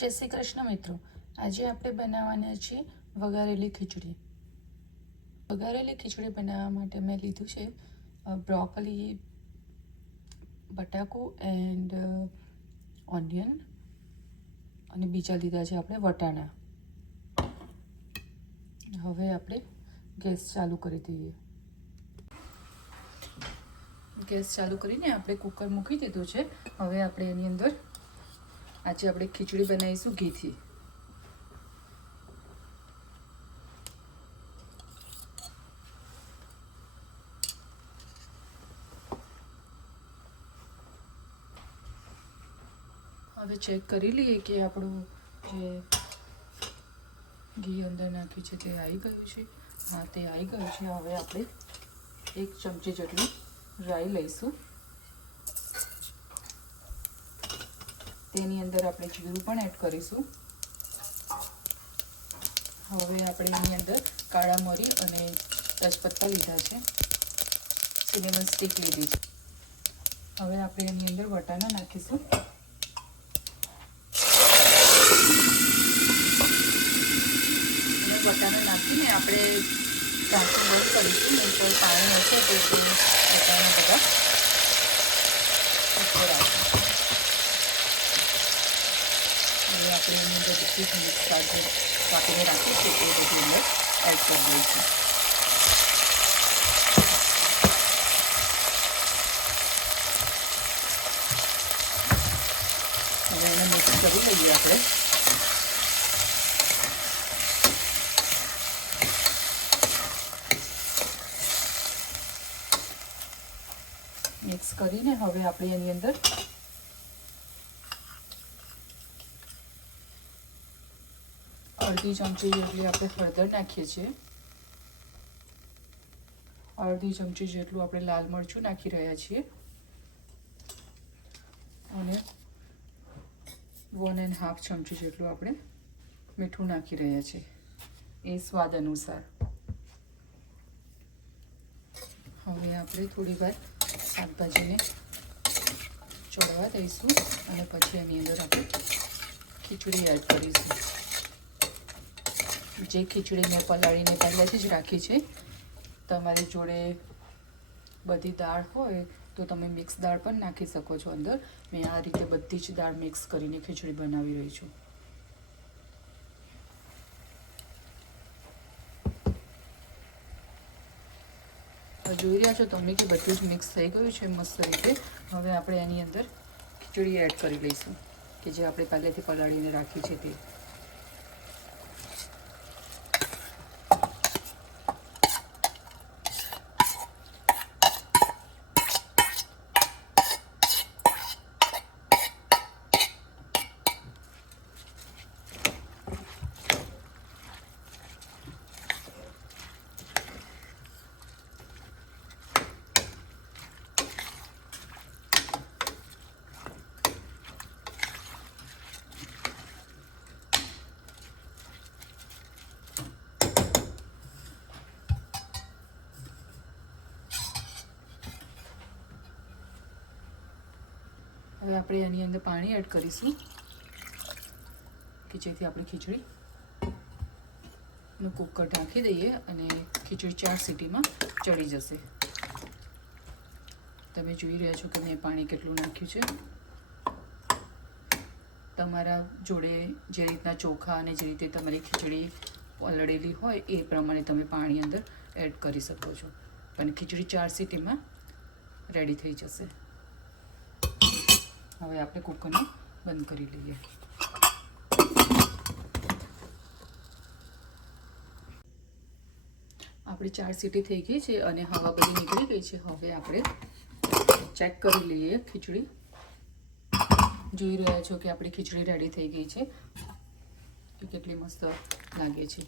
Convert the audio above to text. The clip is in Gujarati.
જય શ્રી કૃષ્ણ મિત્રો, આજે આપણે બનાવવાના છીએ વઘારેલી ખીચડી. વઘારેલી ખીચડી બનાવવા માટે મેં લીધું છે બ્રોકોલી, બટાકું એન્ડ ઓનિયન, અને બીજા લીધા છે આપણે વટાણા. હવે આપણે ગેસ ચાલુ કરી દઈએ. ગેસ ચાલુ કરીને આપણે કુકર મૂકી દીધું છે. હવે આપણે એની અંદર આજે આપણે ખીચડી બનાવીશું ઘીથી. હવે ચેક કરી લઈએ કે આપણું જે ઘી અંદર નાખ્યું છે તે આવી ગયું છે. હા, તે આવી ગયું છે. હવે આપણે 1 ચમચી જેટલું રાઈ લઈશું. તેની અંદર આપણે જીરું પણ એડ કરીશું. હવે આપણે એની અંદર કાળા મરી અને તેજપત્તા લીધા છે, સિનેમન સ્ટિક લીધી છે. હવે આપણે એની અંદર વટાણા નાખીશું. અને વટાણા નાખીને આપણે ઢાંકણ બંધ કરીશું, નહીં તો પાણી હશે તો વટાણા બધા ઉપર આવશે. હવે આપણે એની અંદર બધી મિક્સ ગાજર કાપીને રાખીએ છીએ એ બધી અંદર એડ કરી દઈશું. હવે એને મિક્સ કરી લઈએ આપણે. મિક્સ કરીને હવે આપણે એની અંદર અડધી ચમચી જેટલી આપણે હળદર નાખીએ છીએ. અડધી ચમચી જેટલું આપણે લાલ મરચું નાખી રહ્યા છીએ. અને 1.5 ચમચી જેટલું આપણે મીઠું નાખી રહ્યા છીએ, એ સ્વાદ અનુસાર. હવે આપણે થોડી વાર શાકભાજીને ચોળવા દઈશું અને પછી એની અંદર આપણે ખીચડી એડ કરીશું. જે ખીચડી મેં પલાળીને પહેલાંથી જ રાખી છે. તમારી જોડે બધી દાળ હોય તો તમે મિક્સ દાળ પણ નાખી શકો છો અંદર. મેં આ રીતે બધી જ દાળ મિક્સ કરીને ખીચડી બનાવી રહી છું. જોઈ રહ્યા છો તમે કે બધું જ મિક્સ થઈ ગયું છે મસ્ત રીતે. હવે આપણે એની અંદર ખીચડી એડ કરી લઈશું કે જે આપણે પહેલેથી પલાળીને રાખી છે તે. હવે આપણે એની અંદર પાણી એડ કરીશું કે જેથી આપણે ખીચડીનું કુકર ઢાંકી દઈએ અને ખીચડી 4 સીટીમાં ચડી જશે. તમે જોઈ રહ્યા છો કે મેં પાણી કેટલું નાખ્યું છે. તમારા જોડે જે રીતના ચોખા અને જે રીતે તમારી ખીચડી પલળેલી હોય એ પ્રમાણે તમે પાણી અંદર એડ કરી શકો છો. પણ ખીચડી 4 સીટીમાં રેડી થઈ જશે. હવે આપણે કુકરને બંધ કરી લઈએ. આપણી 4 સીટી થઈ ગઈ છે અને હવા બધી નીકળી ગઈ છે. હવે આપણે ચેક કરી લઈએ ખીચડી. જોઈ રહ્યા છો કે આપણી ખીચડી રેડી થઈ ગઈ છે, કેટલી મસ્ત લાગે છે.